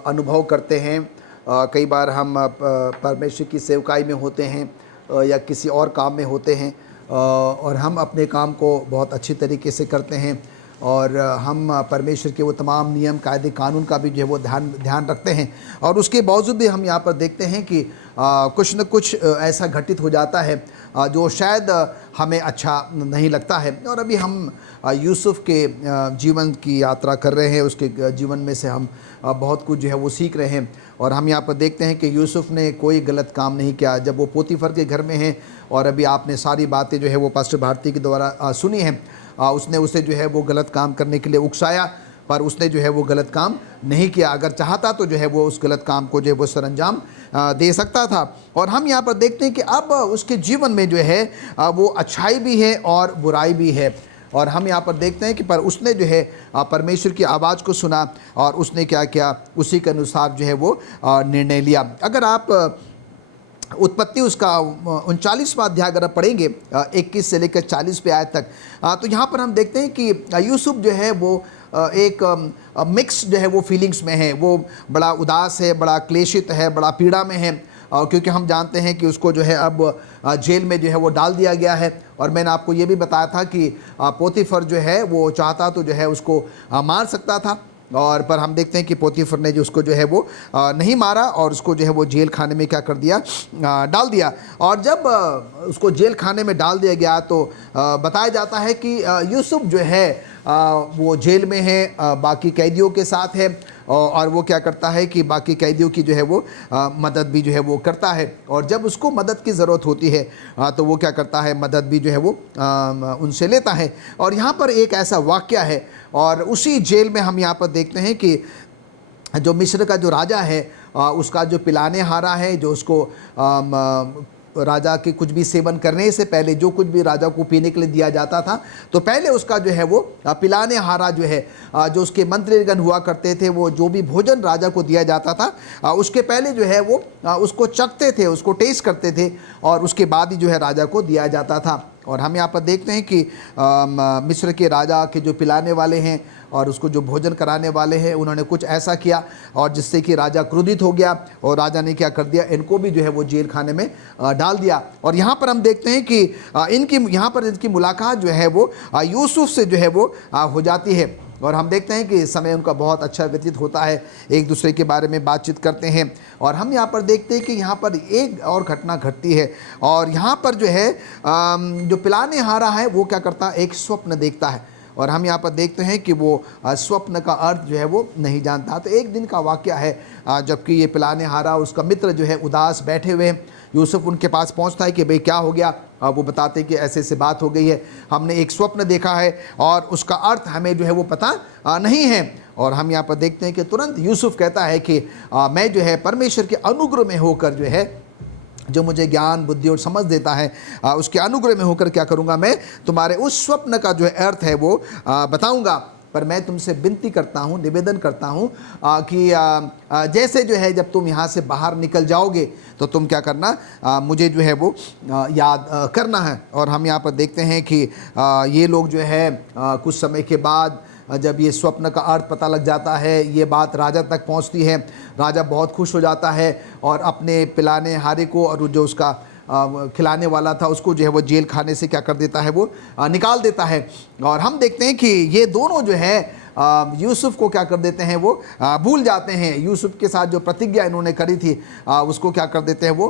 अनुभव करते हैं। कई बार हम परमेश्वर की सेवकाई में होते हैं या किसी और काम में होते हैं, और हम अपने काम को बहुत अच्छी तरीके से करते हैं, और हम परमेश्वर के वो तमाम नियम कायदे कानून का भी जो है वो ध्यान रखते हैं, और उसके बावजूद भी हम यहाँ पर देखते हैं कि कुछ न कुछ ऐसा घटित हो जाता है जो शायद हमें अच्छा नहीं लगता है। और अभी हम यूसुफ के जीवन की यात्रा कर रहे हैं, उसके जीवन में से हम बहुत कुछ जो है वो सीख रहे हैं। और हम यहाँ पर देखते हैं कि यूसुफ ने कोई गलत काम नहीं किया जब वो पोतीफर के घर में हैं, और अभी आपने सारी बातें जो है वो पास्टर भारती के द्वारा सुनी हैं। उसने उसे जो है वो गलत काम करने के लिए उकसाया, पर उसने जो है वो गलत काम नहीं किया। अगर चाहता तो जो है वो उस गलत काम को जो है वो सरंजाम दे सकता था। और हम यहाँ पर देखते हैं कि अब उसके जीवन में जो है वो अच्छाई भी है और बुराई भी है। और हम यहाँ पर देखते हैं कि पर उसने जो है परमेश्वर की आवाज़ को सुना, और उसने क्या किया, उसी के अनुसार जो है वो निर्णय लिया। अगर आप उत्पत्ति उसका 39वां अध्याय अगर आप पढ़ेंगे 21 से लेकर 40 पे आयत तक, तो यहाँ पर हम देखते हैं कि यूसुफ जो है वो एक मिक्स जो है वो फीलिंग्स में है। वो बड़ा उदास है, बड़ा क्लेशित है, बड़ा पीड़ा में है, क्योंकि हम जानते हैं कि उसको जो है अब जेल में जो है वो डाल दिया गया है। और मैंने आपको ये भी बताया था कि पोतीफर जो है वो चाहता तो जो है उसको मार सकता था, और पर हम देखते हैं कि पोतीफर ने जो उसको जो है वो नहीं मारा और उसको जो है वो जेल खाने में क्या कर दिया, डाल दिया। और जब उसको जेल खाने में डाल दिया गया तो बताया जाता है कि यूसुफ जो है वो जेल में है, बाकी कैदियों के साथ है और वो क्या करता है कि बाकी कैदियों की जो है वो मदद भी जो है वो करता है। और जब उसको मदद की ज़रूरत होती है तो वो क्या करता है, मदद भी जो है वो उनसे लेता है। और यहाँ पर एक ऐसा वाक़या है और उसी जेल में हम यहाँ पर देखते हैं कि जो मिस्र का जो राजा है उसका जो पिलाने हारा है, जो उसको राजा के कुछ भी सेवन करने से पहले जो कुछ भी राजा को पीने के लिए दिया जाता था, तो पहले उसका जो है वो पिलाने हारा जो है, जो उसके मंत्रीगण हुआ करते थे, वो जो भी भोजन राजा को दिया जाता था उसके पहले जो है वो उसको चखते थे, उसको टेस्ट करते थे और उसके बाद ही जो है राजा को दिया जाता था। और हम यहाँ पर देखते हैं कि मिस्र के राजा के जो पिलाने वाले हैं और उसको जो भोजन कराने वाले हैं, उन्होंने कुछ ऐसा किया और जिससे कि राजा क्रोधित हो गया और राजा ने क्या कर दिया, इनको भी जो है वो जेल खाने में डाल दिया। और यहाँ पर हम देखते हैं कि इनकी मुलाकात जो है वो यूसुफ से जो है वो हो जाती है और हम देखते हैं कि समय उनका बहुत अच्छा व्यतीत होता है, एक दूसरे के बारे में बातचीत करते हैं। और हम यहाँ पर देखते हैं कि यहाँ पर एक और घटना घटती है और यहाँ पर जो है जो पिलाने हारा है वो क्या करता है, एक स्वप्न देखता है और हम यहाँ पर देखते हैं कि वो स्वप्न का अर्थ जो है वो नहीं जानता। तो एक दिन का वाक़या है, जबकि ये पिलाने हारा उसका मित्र जो है उदास बैठे हुए हैं, यूसुफ उनके पास पहुंचता है कि भाई क्या हो गया। वो बताते हैं कि ऐसे ऐसे बात हो गई है, हमने एक स्वप्न देखा है और उसका अर्थ हमें जो है वो पता नहीं है। और हम यहाँ पर देखते हैं कि तुरंत यूसुफ कहता है कि मैं जो है परमेश्वर के अनुग्रह में होकर जो है, जो मुझे ज्ञान बुद्धि और समझ देता है, उसके अनुग्रह में होकर क्या करूँगा, मैं तुम्हारे उस स्वप्न का जो अर्थ है वो बताऊँगा। पर मैं तुमसे विनती करता हूँ, निवेदन करता हूँ कि जैसे जो है जब तुम यहाँ से बाहर निकल जाओगे तो तुम क्या करना, मुझे जो है वो याद करना है। और हम यहाँ पर देखते हैं कि ये लोग जो है कुछ समय के बाद जब ये स्वप्न का अर्थ पता लग जाता है, ये बात राजा तक पहुंचती है, राजा बहुत खुश हो जाता है और अपने पिलाने हारे को और जो उसका खिलाने वाला था उसको जो है वो जेल खाने से क्या कर देता है, वो निकाल देता है। और हम देखते हैं कि ये दोनों जो है यूसुफ को क्या कर देते हैं, वो भूल जाते हैं। यूसुफ के साथ जो प्रतिज्ञा इन्होंने करी थी उसको क्या कर देते हैं, वो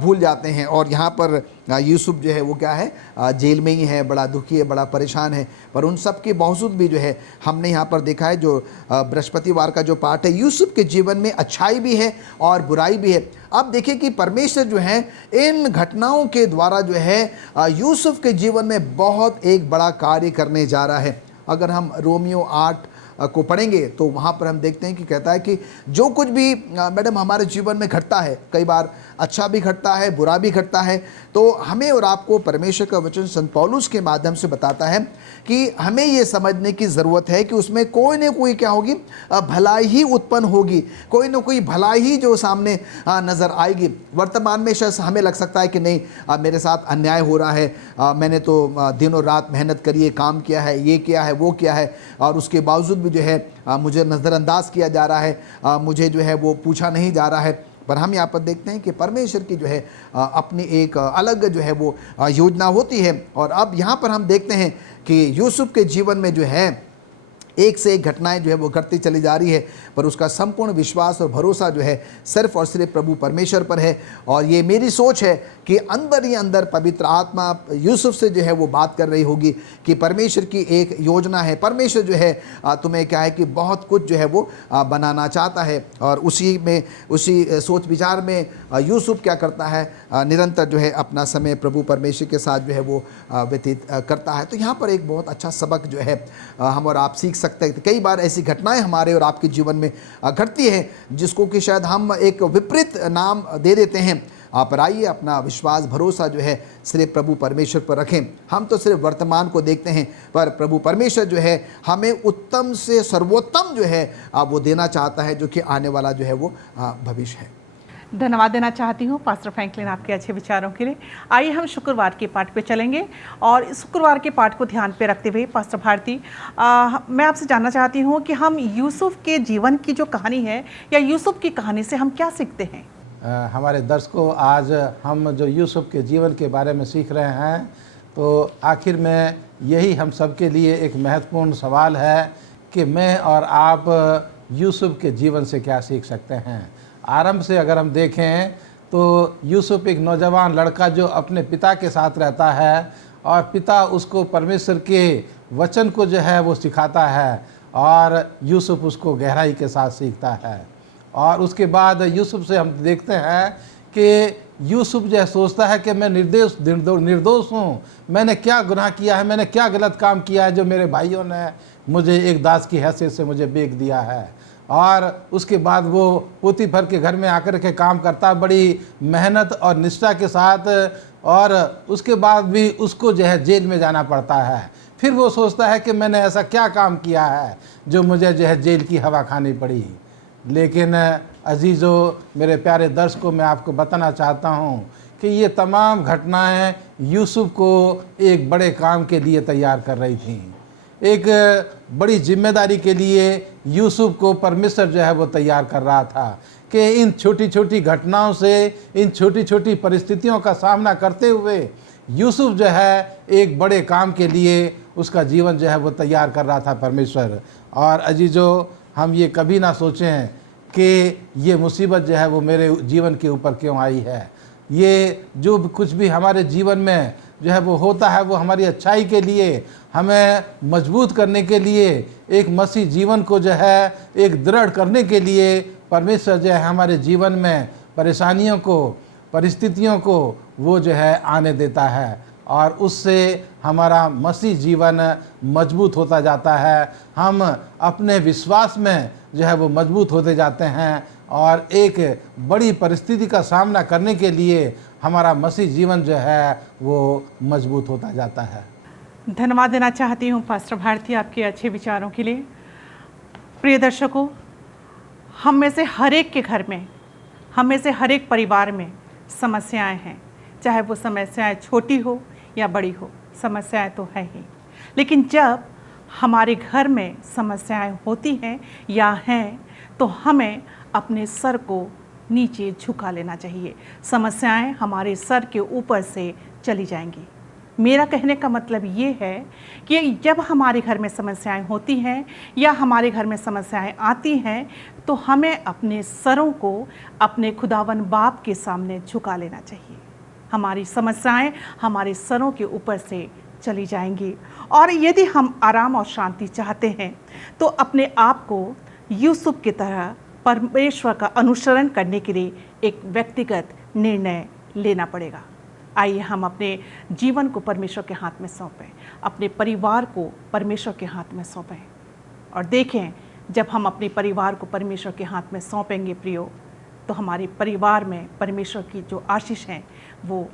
भूल जाते हैं। और यहाँ पर यूसुफ जो है वो क्या है, जेल में ही है, बड़ा दुखी है, बड़ा परेशान है। पर उन सब के बावजूद भी जो है हमने यहाँ पर देखा है, जो बृहस्पतिवार का जो पाठ है, यूसुफ के जीवन में अच्छाई भी है और बुराई भी है। अब देखिए कि परमेश्वर जो है इन घटनाओं के द्वारा जो है यूसुफ के जीवन में बहुत एक बड़ा कार्य करने जा रहा है। अगर हम रोमियो 8 को पढ़ेंगे तो वहाँ पर हम देखते हैं कि कहता है कि जो कुछ भी मैडम हमारे जीवन में घटता है, कई बार अच्छा भी घटता है, बुरा भी घटता है, तो हमें और आपको परमेश्वर का वचन संत पौलुस के माध्यम से बताता है कि हमें ये समझने की ज़रूरत है कि उसमें कोई न कोई क्या होगी, भलाई ही उत्पन्न होगी, कोई न कोई भलाई ही जो सामने नज़र आएगी। वर्तमान में शायद हमें लग सकता है कि नहीं, मेरे साथ अन्याय हो रहा है, मैंने तो दिन और रात मेहनत करी है, काम किया है, ये किया है, वो किया है, और उसके बावजूद भी जो है मुझे नज़रअंदाज किया जा रहा है, मुझे जो है वो पूछा नहीं जा रहा है। पर हम यहाँ पर देखते हैं कि परमेश्वर की जो है अपनी एक अलग जो है वो योजना होती है। और अब यहाँ पर हम देखते हैं कि यूसुफ के जीवन में जो है एक से एक घटनाएं जो है वो घटती चली जा रही है, पर उसका संपूर्ण विश्वास और भरोसा जो है सिर्फ और सिर्फ प्रभु परमेश्वर पर है। और ये मेरी सोच है कि अंदर ही अंदर पवित्र आत्मा यूसुफ से जो है वो बात कर रही होगी कि परमेश्वर की एक योजना है, परमेश्वर जो है तुम्हें क्या है कि बहुत कुछ जो है वो बनाना चाहता है। और उसी सोच विचार में यूसुफ क्या करता है, निरंतर जो है अपना समय प्रभु परमेश्वर के साथ जो है वो व्यतीत करता है। तो यहाँ पर एक बहुत अच्छा सबक जो है हम और आप सीख सकते हैं। कई बार ऐसी घटनाएं हमारे और आपके जीवन में घटती हैं जिसको कि शायद हम एक विपरीत नाम दे देते हैं। आप आइए अपना विश्वास भरोसा जो है सिर्फ प्रभु परमेश्वर पर रखें। हम तो सिर्फ वर्तमान को देखते हैं, पर प्रभु परमेश्वर जो है हमें उत्तम से सर्वोत्तम जो है वो देना चाहता है, जो कि आने वाला जो है वो भविष्य है। धन्यवाद देना चाहती हूँ पास्टर फ्रैंकलिन आपके अच्छे विचारों के लिए। आइए हम शुक्रवार के पाठ पे चलेंगे और इस शुक्रवार के पाठ को ध्यान पे रखते हुए पास्टर भारती, मैं आपसे जानना चाहती हूँ कि हम यूसुफ के जीवन की जो कहानी है या यूसुफ की कहानी से हम क्या सीखते हैं। हमारे दर्शकों, आज हम जो यूसुफ के जीवन के बारे में सीख रहे हैं, तो आखिर में यही हम सबके लिए एक महत्वपूर्ण सवाल है कि मैं और आप यूसुफ के जीवन से क्या सीख सकते हैं। आरंभ से अगर हम देखें तो यूसुफ एक नौजवान लड़का जो अपने पिता के साथ रहता है और पिता उसको परमेश्वर के वचन को जो है वो सिखाता है और यूसुफ उसको गहराई के साथ सीखता है। और उसके बाद यूसुफ से हम देखते हैं कि यूसुफ जो है सोचता है कि मैं निर्दोष हूँ, मैंने क्या गुनाह किया है, मैंने क्या गलत काम किया है जो मेरे भाइयों ने मुझे एक दास की हैसियत से मुझे बेच दिया है। और उसके बाद वो पोतीफर के घर में आकर के काम करता बड़ी मेहनत और निष्ठा के साथ, और उसके बाद भी उसको जो है जेल में जाना पड़ता है। फिर वो सोचता है कि मैंने ऐसा क्या काम किया है जो मुझे जो है जेल की हवा खानी पड़ी। लेकिन अजीज़ों, मेरे प्यारे दर्शकों, मैं आपको बताना चाहता हूँ कि ये तमाम घटनाएं यूसुफ को एक बड़े काम के लिए तैयार कर रही थी। एक बड़ी जिम्मेदारी के लिए यूसुफ को परमेश्वर जो है वो तैयार कर रहा था कि इन छोटी छोटी घटनाओं से, इन छोटी छोटी परिस्थितियों का सामना करते हुए यूसुफ जो है एक बड़े काम के लिए उसका जीवन जो है वो तैयार कर रहा था परमेश्वर। और अजीजों, हम ये कभी ना सोचें कि ये मुसीबत जो है वो मेरे जीवन के ऊपर क्यों आई है। ये जो कुछ भी हमारे जीवन में जो है वो होता है वो हमारी अच्छाई के लिए, हमें मजबूत करने के लिए, एक मसीह जीवन को जो है एक दृढ़ करने के लिए परमेश्वर जो है हमारे जीवन में परेशानियों को, परिस्थितियों को वो जो है आने देता है और उससे हमारा मसीह जीवन मजबूत होता जाता है। हम अपने विश्वास में जो है वो मजबूत होते जाते हैं और एक बड़ी परिस्थिति का सामना करने के लिए हमारा मसीह जीवन जो है वो मजबूत होता जाता है। धन्यवाद देना चाहती हूँ पास्टर भारती आपके अच्छे विचारों के लिए। प्रिय दर्शकों, हम में से हर एक के घर में, हम में से हर एक परिवार में समस्याएं हैं, चाहे वो समस्याएं छोटी हो या बड़ी हो, समस्याएं तो है ही। लेकिन जब हमारे घर में समस्याएं होती हैं या हैं तो हमें अपने सर को नीचे झुका लेना चाहिए। समस्याएं हमारे सर के ऊपर से चली जाएंगी। मेरा कहने का मतलब ये है कि जब हमारे घर में समस्याएं होती हैं या हमारे घर में समस्याएं आती हैं तो हमें अपने सरों को अपने खुदावन बाप के सामने झुका लेना चाहिए। हमारी समस्याएं हमारे सरों के ऊपर से चली जाएंगी। और यदि हम आराम और शांति चाहते हैं तो अपने आप को यूसुफ की तरह परमेश्वर का अनुसरण करने के लिए एक व्यक्तिगत निर्णय लेना पड़ेगा। आइए हम अपने जीवन को परमेश्वर के हाथ में सौंपें, अपने परिवार को परमेश्वर के हाथ में सौंपें और देखें, जब हम अपने परिवार को परमेश्वर के हाथ में सौंपेंगे प्रियो, तो हमारे परिवार में परमेश्वर की जो आशीष हैं वो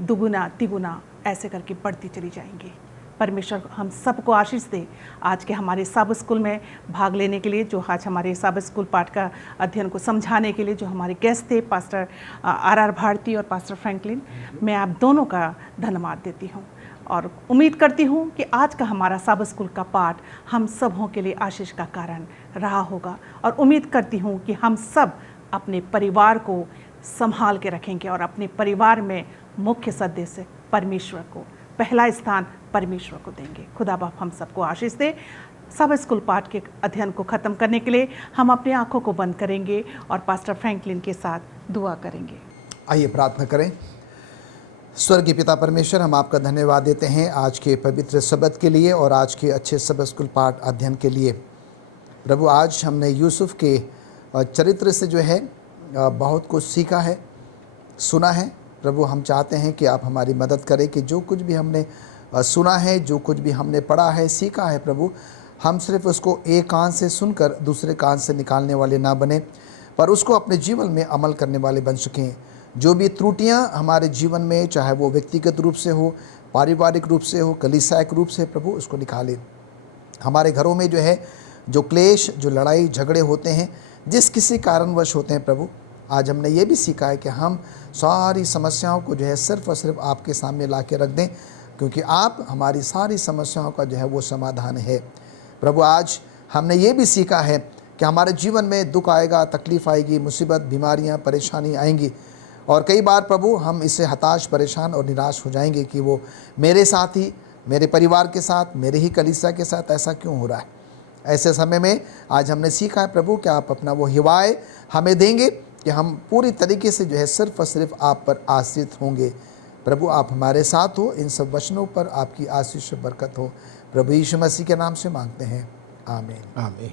दुगुना तिगुना ऐसे करके बढ़ती चली जाएंगी। परमेश्वर हम सबको आशीष दे। आज के हमारे सब स्कूल में भाग लेने के लिए, जो आज हमारे सब स्कूल पाठ का अध्ययन को समझाने के लिए जो हमारे गेस्ट थे पास्टर आर भारती और पास्टर फ्रैंकलिन, मैं आप दोनों का धन्यवाद देती हूँ और उम्मीद करती हूँ कि आज का हमारा सब स्कूल का पाठ हम सबों के लिए आशीष का कारण रहा होगा। और उम्मीद करती हूँ कि हम सब अपने परिवार को संभाल के रखेंगे और अपने परिवार में मुख्य सदस्य परमेश्वर को पहला स्थान परमेश्वर को देंगे। खुदा बाप हम सबको आशीष दे। सब स्कूल पाठ के अध्ययन को ख़त्म करने के लिए हम अपनी आंखों को बंद करेंगे और पास्टर फ्रैंकलिन के साथ दुआ करेंगे। आइए प्रार्थना करें। स्वर्गीय पिता परमेश्वर, हम आपका धन्यवाद देते हैं आज के पवित्र शब्द के लिए और आज के अच्छे सब स्कूल पाठ अध्ययन के लिए। प्रभु, आज हमने यूसुफ के चरित्र से जो है बहुत कुछ सीखा है, सुना है। प्रभु, हम चाहते हैं कि आप हमारी मदद करें कि जो कुछ भी हमने सुना है, जो कुछ भी हमने पढ़ा है, सीखा है, प्रभु, हम सिर्फ उसको एक कान से सुनकर दूसरे कान से निकालने वाले ना बने, पर उसको अपने जीवन में अमल करने वाले बन सकें। जो भी त्रुटियां हमारे जीवन में, चाहे वो व्यक्तिगत रूप से हो, पारिवारिक रूप से हो, कलीसियाक रूप से, प्रभु उसको निकालें। हमारे घरों में जो है जो क्लेश, जो लड़ाई झगड़े होते हैं, जिस किसी कारणवश होते हैं, प्रभु आज हमने ये भी सीखा है कि हम सारी समस्याओं को जो है सिर्फ और सिर्फ आपके सामने ला के रख दें, क्योंकि आप हमारी सारी समस्याओं का जो है वो समाधान है। प्रभु, आज हमने ये भी सीखा है कि हमारे जीवन में दुख आएगा, तकलीफ़ आएगी, मुसीबत, बीमारियां, परेशानी आएंगी और कई बार प्रभु हम इससे हताश, परेशान और निराश हो जाएंगे कि वो मेरे साथ ही, मेरे परिवार के साथ, मेरे ही कलीसिया के साथ ऐसा क्यों हो रहा है। ऐसे समय में आज हमने सीखा है प्रभु कि आप अपना वो हिवाए हमें देंगे कि हम पूरी तरीके से जो है सिर्फ और सिर्फ आप पर आश्रित होंगे। प्रभु आप हमारे साथ हो, इन सब वचनों पर आपकी आशीष बरकत हो। प्रभु यीशु मसीह के नाम से मांगते हैं, आमीन। आमीन।